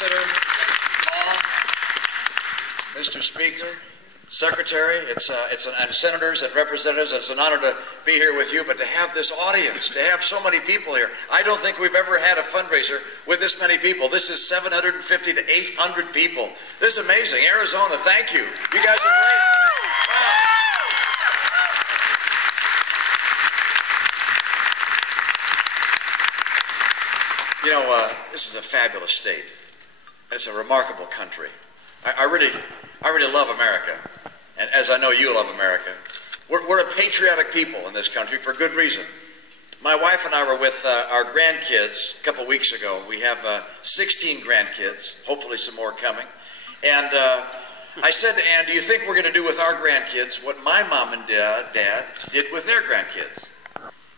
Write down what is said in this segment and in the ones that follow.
Ambassador, Paul, Mr. Speaker, Secretary, and Senators and Representatives, it's an honor to be here with you, but to have this audience, to have so many people here. I don't think we've ever had a fundraiser with this many people. This is 750 to 800 people. This is amazing. Arizona, thank you. You guys are great. Wow. You know, this is a fabulous state. It's a remarkable country. I really love America. And as I know you love America. We're a patriotic people in this country for good reason. My wife and I were with our grandkids a couple weeks ago. We have 16 grandkids, hopefully some more coming. And I said to Ann, do you think we're going to do with our grandkids what my mom and dad did with their grandkids?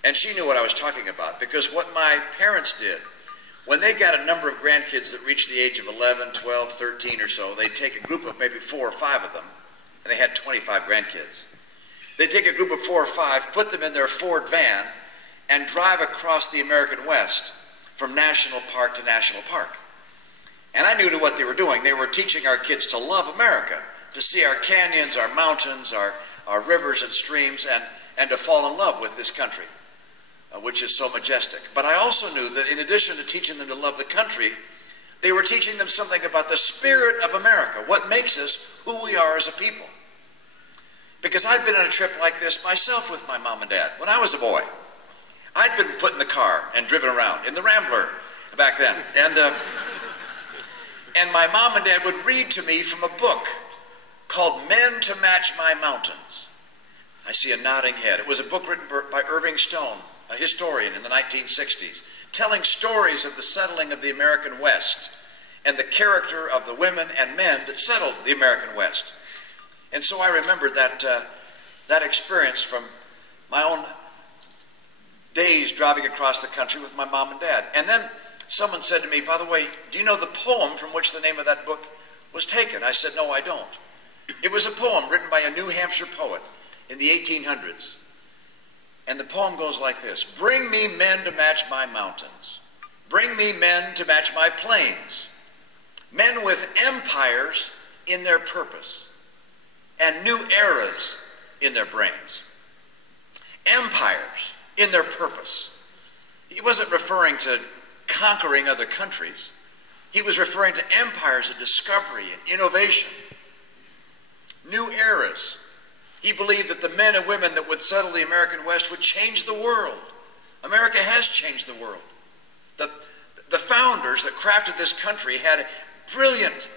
And she knew what I was talking about, because what my parents did, when they got a number of grandkids that reached the age of 11, 12, 13 or so, they'd take a group of maybe 4 or 5 of them, and they had 25 grandkids. They'd take a group of 4 or 5, put them in their Ford van, and drive across the American West from national park to national park. And I knew what they were doing. They were teaching our kids to love America, to see our canyons, our mountains, our rivers and streams, and to fall in love with this country, which is so majestic. But I also knew that in addition to teaching them to love the country, they were teaching them something about the spirit of America, what makes us who we are as a people. Because I'd been on a trip like this myself with my mom and dad when I was a boy. I'd been put in the car and driven around in the Rambler back then. And my mom and dad would read to me from a book called Men to Match My Mountains. I see a nodding head. It was a book written by Irving Stone, a historian in the 1960s, telling stories of the settling of the American West and the character of the women and men that settled the American West. And so I remembered that experience from my own days driving across the country with my mom and dad. And then someone said to me, by the way, do you know the poem from which the name of that book was taken? I said, no, I don't. It was a poem written by a New Hampshire poet in the 1800s. And the poem goes like this: bring me men to match my mountains. Bring me men to match my plains. Men with empires in their purpose and new eras in their brains. Empires in their purpose. He wasn't referring to conquering other countries. He was referring to empires of discovery and innovation. New eras. He believed that the men and women that would settle the American West would change the world. America has changed the world. The founders that crafted this country had brilliant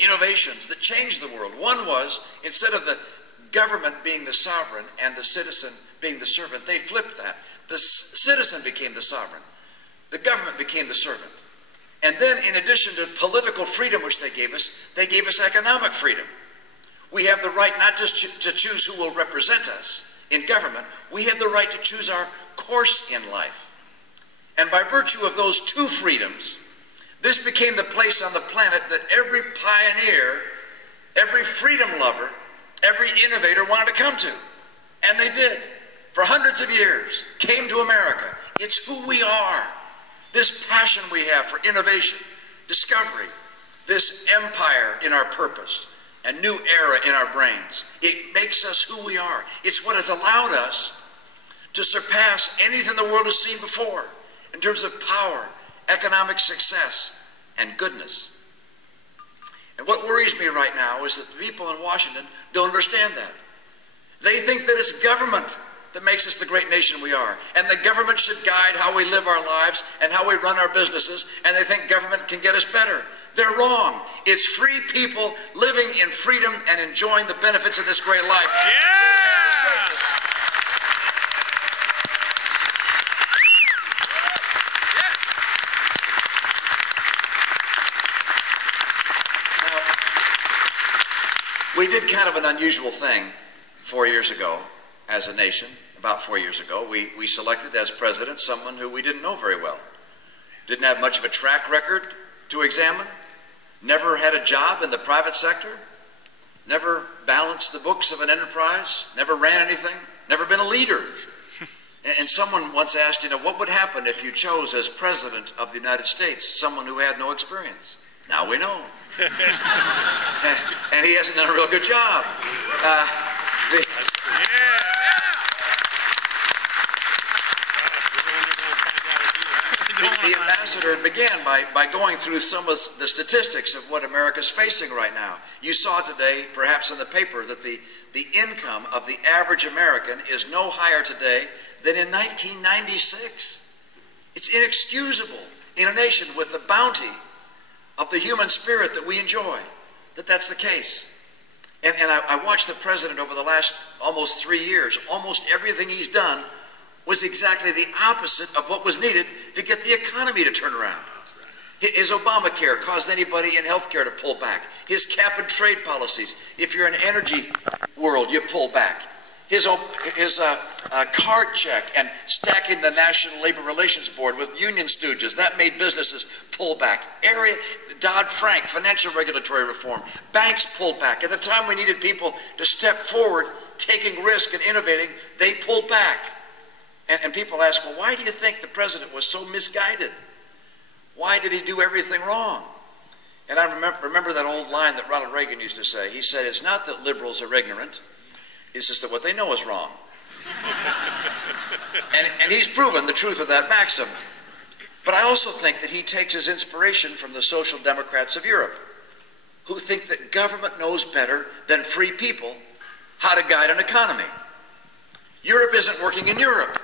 innovations that changed the world. One was, instead of the government being the sovereign and the citizen being the servant, they flipped that. The citizen became the sovereign. The government became the servant. And then, in addition to political freedom, which they gave us economic freedom. We have the right not just to choose who will represent us in government, we have the right to choose our course in life. And by virtue of those two freedoms, this became the place on the planet that every pioneer, every freedom lover, every innovator wanted to come to. And they did. For hundreds of years, came to America. It's who we are. This passion we have for innovation, discovery, this empire in our purpose, a new era in our brains. It makes us who we are. It's what has allowed us to surpass anything the world has seen before in terms of power, economic success, and goodness. And what worries me right now is that the people in Washington don't understand that. They think that it's government that makes us the great nation we are, and the government should guide how we live our lives and how we run our businesses, and they think government can get us better. They're wrong. It's free people living in freedom and enjoying the benefits of this great life. Yeah! Now, we did kind of an unusual thing 4 years ago as a nation. About 4 years ago, we selected as president someone who we didn't know very well. Didn't have much of a track record to examine. Never had a job in the private sector, never balanced the books of an enterprise, never ran anything, never been a leader. And someone once asked, what would happen if you chose as president of the United States someone who had no experience? Now we know. And he hasn't done a real good job. The ambassador began by going through some of the statistics of what America's facing right now. You saw today, perhaps in the paper, that the income of the average American is no higher today than in 1996. It's inexcusable in a nation with the bounty of the human spirit that we enjoy, that's the case. And I watched the president over the last almost 3 years. Almost everything he's done was exactly the opposite of what was needed to get the economy to turn around. His Obamacare caused anybody in healthcare to pull back. His cap and trade policies, if you're in an energy world, you pull back. His card check and stacking the National Labor Relations Board with union stooges, that made businesses pull back. Dodd-Frank, financial regulatory reform, banks pulled back. At the time we needed people to step forward, taking risk and innovating, they pulled back. And people ask, well, why do you think the president was so misguided? Why did he do everything wrong? And I remember that old line that Ronald Reagan used to say. He said, it's not that liberals are ignorant, it's just that what they know is wrong. and he's proven the truth of that maxim. But I also think that he takes his inspiration from the social democrats of Europe, who think that government knows better than free people how to guide an economy. Europe isn't working in Europe.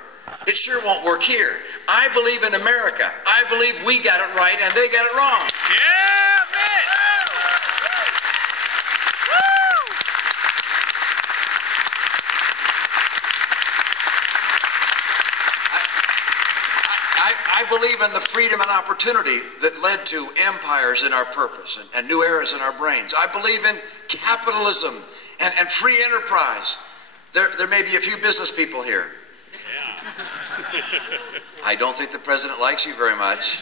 It sure won't work here. I believe in America. I believe we got it right and they got it wrong. Yeah, man! I believe in the freedom and opportunity that led to empires in our purpose and new eras in our brains. I believe in capitalism and free enterprise. There may be a few business people here. I don't think the president likes you very much.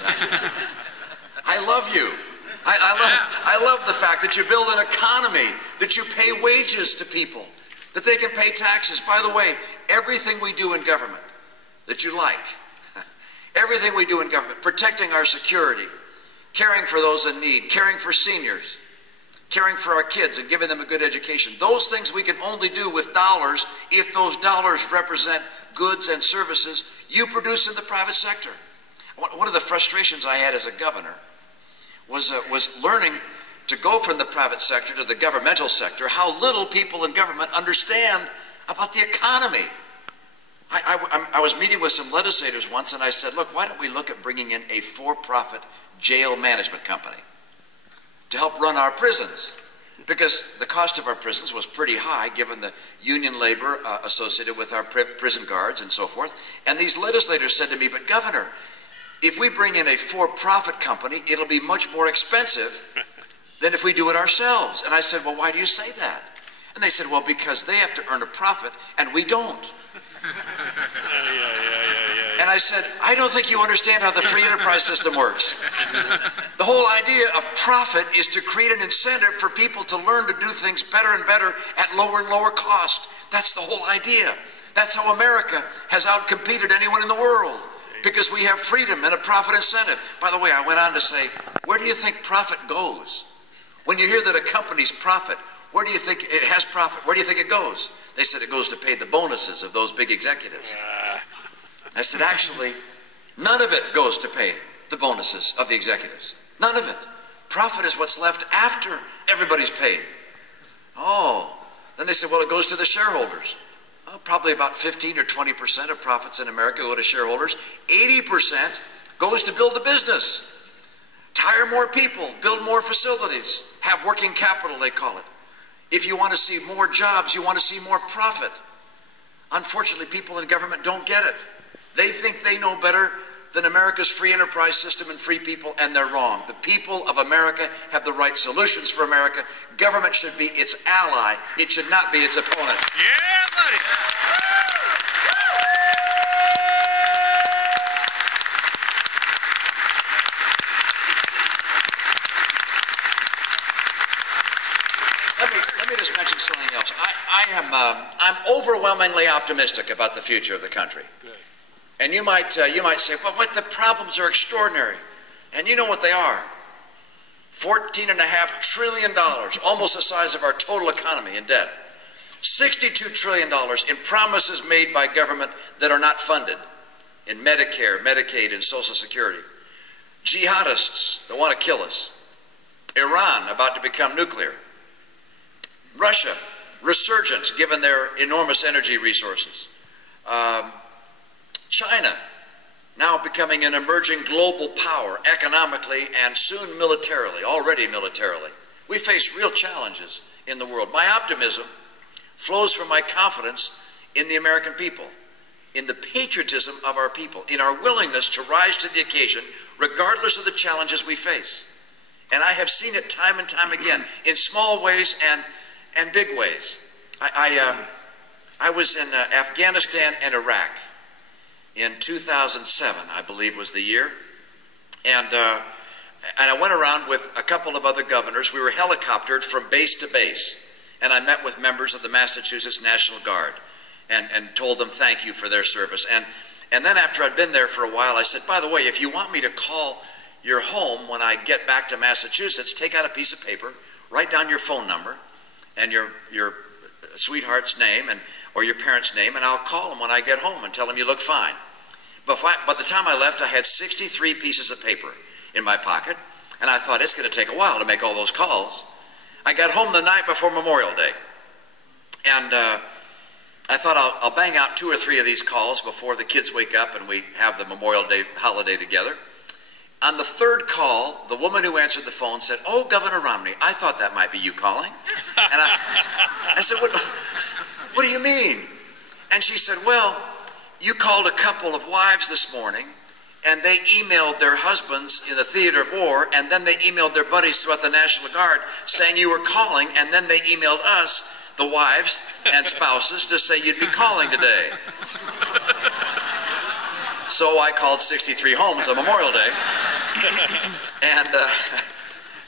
I love you. I love the fact that you build an economy, that you pay wages to people, that they can pay taxes. By the way, everything we do in government that you like, everything we do in government, protecting our security, caring for those in need, caring for seniors, caring for our kids and giving them a good education, those things we can only do with dollars if those dollars represent goods and services you produce in the private sector. One of the frustrations I had as a governor was learning to go from the private sector to the governmental sector, how little people in government understand about the economy. I was meeting with some legislators once and I said, look, why don't we look at bringing in a for-profit jail management company to help run our prisons? Because the cost of our prisons was pretty high given the union labor associated with our prison guards and so forth. And these legislators said to me, but Governor, if we bring in a for-profit company, it'll be much more expensive than if we do it ourselves. And I said, well, why do you say that? And they said, well, because they have to earn a profit and we don't. And I said, I don't think you understand how the free enterprise system works. The whole idea of profit is to create an incentive for people to learn to do things better and better at lower and lower cost. That's the whole idea. That's how America has outcompeted anyone in the world, because we have freedom and a profit incentive. By the way, I went on to say, where do you think profit goes? When you hear that a company's profit, where do you think it has profit? Where do you think it goes? They said it goes to pay the bonuses of those big executives. I said, actually, none of it goes to pay the bonuses of the executives. None of it. Profit is what's left after everybody's paid. Oh. Then they said, well, it goes to the shareholders. Well, probably about 15 or 20% of profits in America go to shareholders. 80% goes to build the business. Hire more people, build more facilities, have working capital, they call it. If you want to see more jobs, you want to see more profit. Unfortunately, people in government don't get it. They think they know better than America's free enterprise system and free people, and they're wrong. The people of America have the right solutions for America. Government should be its ally. It should not be its opponent. Yeah, buddy. Let me just mention something else. I'm overwhelmingly optimistic about the future of the country. Good. And you might say, well, what, the problems are extraordinary. And you know what they are. $14.5 trillion, almost the size of our total economy in debt. $62 trillion in promises made by government that are not funded in Medicare, Medicaid, and Social Security. Jihadists that want to kill us. Iran about to become nuclear. Russia, resurgence given their enormous energy resources. China, now becoming an emerging global power economically and soon militarily, already militarily. We face real challenges in the world. My optimism flows from my confidence in the American people, in the patriotism of our people, in our willingness to rise to the occasion regardless of the challenges we face. And I have seen it time and time again in small ways and big ways. I was in Afghanistan and Iraq in 2007, I believe was the year. And I went around with a couple of other governors. We were helicoptered from base to base. And I met with members of the Massachusetts National Guard and told them thank you for their service. And then after I'd been there for a while, I said, by the way, if you want me to call your home when I get back to Massachusetts, take out a piece of paper, write down your phone number and your sweetheart's name or your parents' name, and I'll call them when I get home and tell them you look fine. But by the time I left, I had 63 pieces of paper in my pocket, and I thought it's going to take a while to make all those calls. I got home the night before Memorial Day, and I thought I'll bang out 2 or 3 of these calls before the kids wake up and we have the Memorial Day holiday together. On the 3rd call, the woman who answered the phone said, "Oh, Governor Romney, I thought that might be you calling." And I said, what do you mean? And she said, well, you called a couple of wives this morning, and they emailed their husbands in the theater of war, and then they emailed their buddies throughout the National Guard saying you were calling, and then they emailed us, the wives and spouses, to say you'd be calling today. So I called 63 homes on Memorial Day, and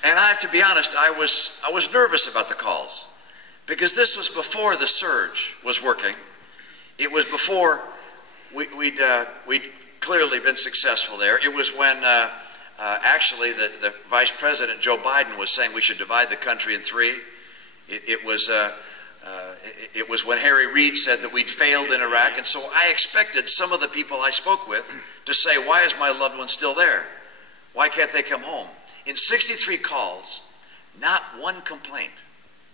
I have to be honest, I was nervous about the calls, because this was before the surge was working. It was before we'd clearly been successful there. It was when actually the Vice President Joe Biden was saying we should divide the country in 3. It was when Harry Reid said that we'd failed in Iraq, and so I expected some of the people I spoke with to say, why is my loved one still there? Why can't they come home? In 63 calls, not one complaint.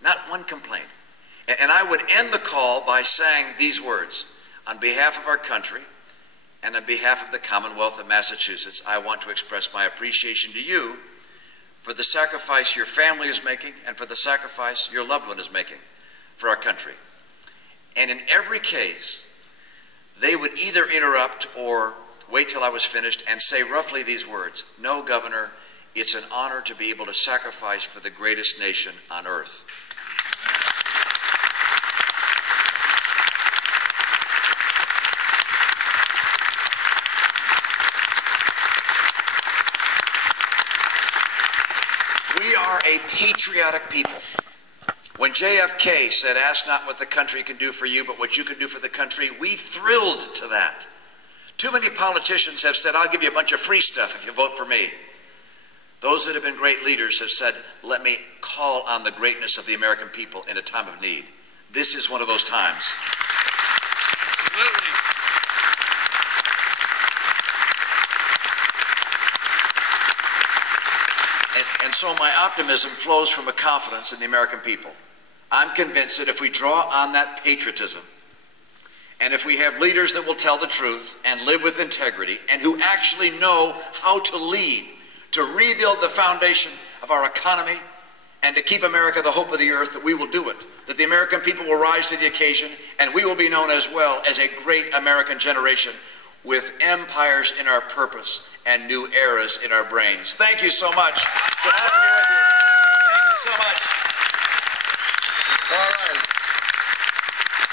Not one complaint. And I would end the call by saying these words: on behalf of our country and on behalf of the Commonwealth of Massachusetts, I want to express my appreciation to you for the sacrifice your family is making and for the sacrifice your loved one is making for our country. And in every case, they would either interrupt or wait till I was finished and say roughly these words: "No, Governor, it's an honor to be able to sacrifice for the greatest nation on earth." We are a patriotic people. When JFK said, "Ask not what the country can do for you, but what you can do for the country," we thrilled to that. Too many politicians have said, "I'll give you a bunch of free stuff if you vote for me." Those that have been great leaders have said, "Let me call on the greatness of the American people in a time of need." This is one of those times. Absolutely. And so my optimism flows from a confidence in the American people. I'm convinced that if we draw on that patriotism, and if we have leaders that will tell the truth and live with integrity and who actually know how to lead, to rebuild the foundation of our economy and to keep America the hope of the earth, that we will do it. That the American people will rise to the occasion, and we will be known as well as a great American generation with empires in our purpose and new eras in our brains. Thank you so much for having me with you. Thank you so much. All right.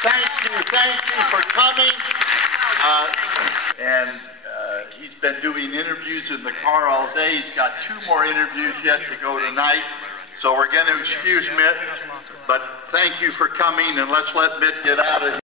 Thank you for coming. He's been doing interviews in the car all day. He's got 2 more interviews yet to go tonight. So we're going to excuse Mitt, but thank you for coming, and let's let Mitt get out of here.